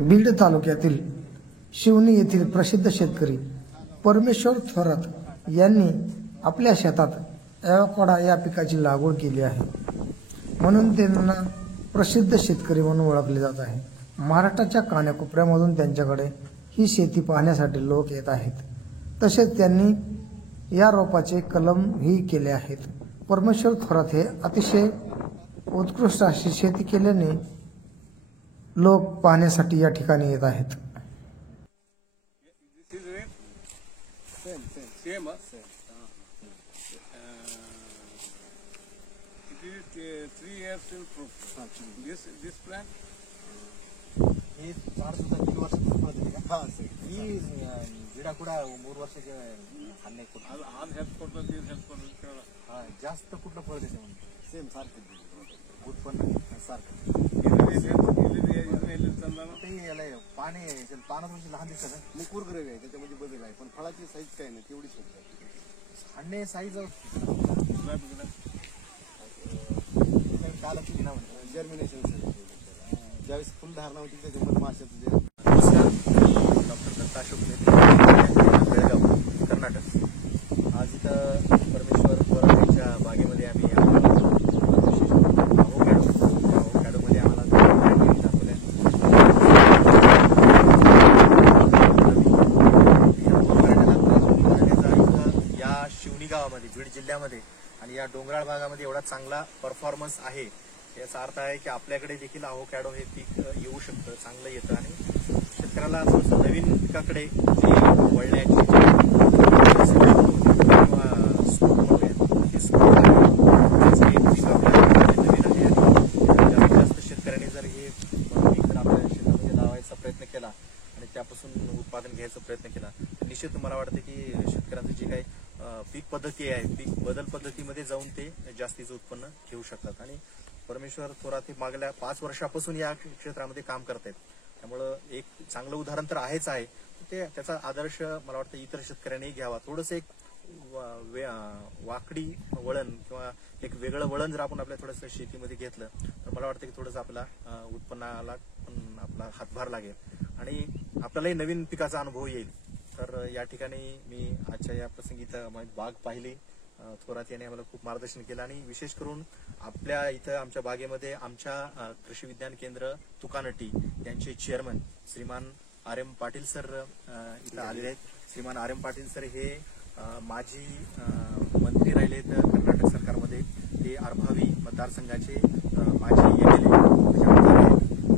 बीड तालुक्यातील शिवणी येथील प्रसिद्ध शेतकरी परमेश्वर थोरात यांनी आपल्या शेतात ॲवोकाडो या पिकाची लागवड केली आहे, म्हणून त्यांना प्रसिद्ध शेतकरी म्हणून ओळखले जात आहे। महाराष्ट्राच्या कानाकोपऱ्यामधून त्यांच्याकडे ही शेती पाहण्यासाठी लोक येत आहेत। तसेच त्यांनी या रोपाचे कलम ही केले आहेत। परमेश्वर थोरात हे अतिशय उत्कृष्ट अशी शेती केल्याने लोक पाहण्यासाठी या ठिकाणी येत आहेत। Three years in proof. This plant? हे 4 वर्ष ही गिडा कुडा 3 वर्षाचे खाणे आज हेल्प करतो ते हेल्प करतो हा जास्त कुठलं फळ देते म्हणजे सेम सारखं उत्पन्न सारखं ते याला पाणी पानात म्हणजे लहान दिसतं ना मुकूर ग्रेव आहे त्याच्यामध्ये बदल आहे, पण फळाची साईज काय नाही तेवढीच होती। खाणे साईज कालच घेणं म्हणतो जर्मिनेशन ज्यावेळेस फुलधारणा होती त्याच्यामध्ये माशाचं डॉक्टर दत्ता अशोक बेळगाव कर्नाटक। आज इथं परमेश्वर थोरातच्या बागेमध्ये आम्ही ॲवोकॅडोमध्ये आम्हाला दाखवल्या या शिवणी गावामध्ये बीड जिल्ह्यामध्ये आणि या डोंगराळ भागामध्ये एवढा चांगला परफॉर्मन्स आहे, याचा अर्थ आहे की आपल्याकडे देखील ॲवोकॅडो हे पीक येऊ शकतं, चांगलं येतं आणि शेतकऱ्याला थोडंसं नवीन पिकाकडे जे वळण्याची जास्तीत जास्त शेतकऱ्यांनी जर हे पीक जर आपल्या शेतामध्ये लावायचा प्रयत्न केला आणि त्यापासून उत्पादन घ्यायचा प्रयत्न केला तर निश्चित मला वाटतं की शेतकऱ्यांचं जे काही पीक पद्धती आहे, पीक बदल पद्धतीमध्ये जाऊन ते जास्तीचं उत्पन्न घेऊ शकतात। आणि परमेश्वर थोरात हे मागल्या 5 वर्षापासून या क्षेत्रामध्ये काम करत आहेत, त्यामुळं एक चांगलं उदाहरण तर आहेच आहे, ते त्याचा आदर्श मला वाटतं इतर शेतकऱ्यांनी घ्यावा। थोडंसं एक वाकडी वळण किंवा एक वेगळं वळण जर आपण आपल्या थोडंसं शेतीमध्ये घेतलं तर मला वाटतं की थोडंसं आपला उत्पन्नाला पण आपला हातभार लागेल आणि आपल्यालाही नवीन पिकाचा अनुभव येईल। तर या ठिकाणी मी आजच्या या प्रसंगी बाग पाहिली, थोरात यांनी आम्हाला खूप मार्गदर्शन केलं आणि विशेष करून आपल्या इथं आमच्या बागेमध्ये आमच्या कृषी विज्ञान केंद्र तुकानटी यांचे चेअरमन श्रीमान RM पाटील सर इथं आलेले आहेत। श्रीमान RM पाटील सर हे माजी मंत्री राहिलेत कर्नाटक सरकारमध्ये, ते अर्भावी मतदारसंघाचे माजी MLA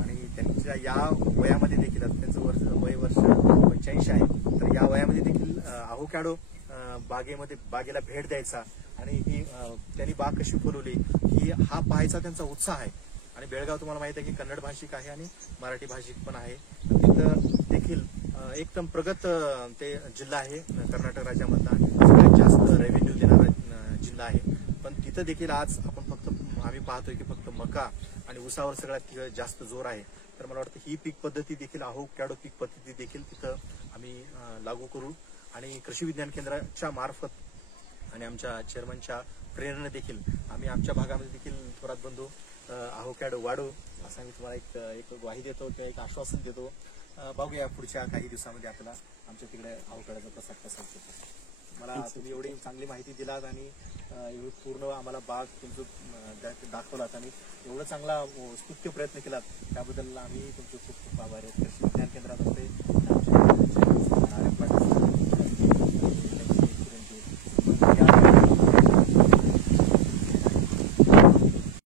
आणि त्यांच्या या वयामध्ये देखील त्यांचं वय वर्ष 85 आहे, तर या वयामध्ये देखील ॲवोकॅडो बागेला भेट द्यायचा आणि ही त्यांनी बाग कशी फुलवली ही हा पाहायचा त्यांचा उत्साह आहे। आणि बेळगाव तुम्हाला माहित आहे की कन्नड भाषिक आहे आणि मराठी भाषिक पण आहे, तिथं देखील एकदम प्रगत ते जिल्हा आहे, कर्नाटक राज्यामधला सगळ्यात जास्त रेव्हेन्यू देणारा जिल्हा आहे, पण तिथं देखील आज आम्ही पाहतोय की फक्त मका आणि ऊसावर सगळ्यात जास्त जोर आहे। तर मला वाटतं ही पीक पद्धती देखील ॲवोकॅडो पीक पद्धती देखील तिथं आम्ही लागू करू आणि कृषी विज्ञान केंद्राच्या मार्फत आणि आमच्या चेअरमनच्या प्रेरणेने देखील आम्ही आमच्या भागामध्ये देखील थोरात बंधू ॲवोकॅडो वाढू असं आम्ही तुम्हाला एक ग्वाही देतो किंवा एक आश्वासन देतो। बघूया पुढच्या काही दिवसामध्ये आपल्याला आमच्या तिकडे ॲवोकॅडोचा प्रसार कसा होतो। मला तुम्ही एवढी चांगली माहिती दिलात आणि एवढी पूर्ण आम्हाला बाग तुमचं दाखवलात आणि एवढा चांगला स्तुत्य प्रयत्न केलात त्याबद्दल आम्ही तुमचे खूप खूप आभारी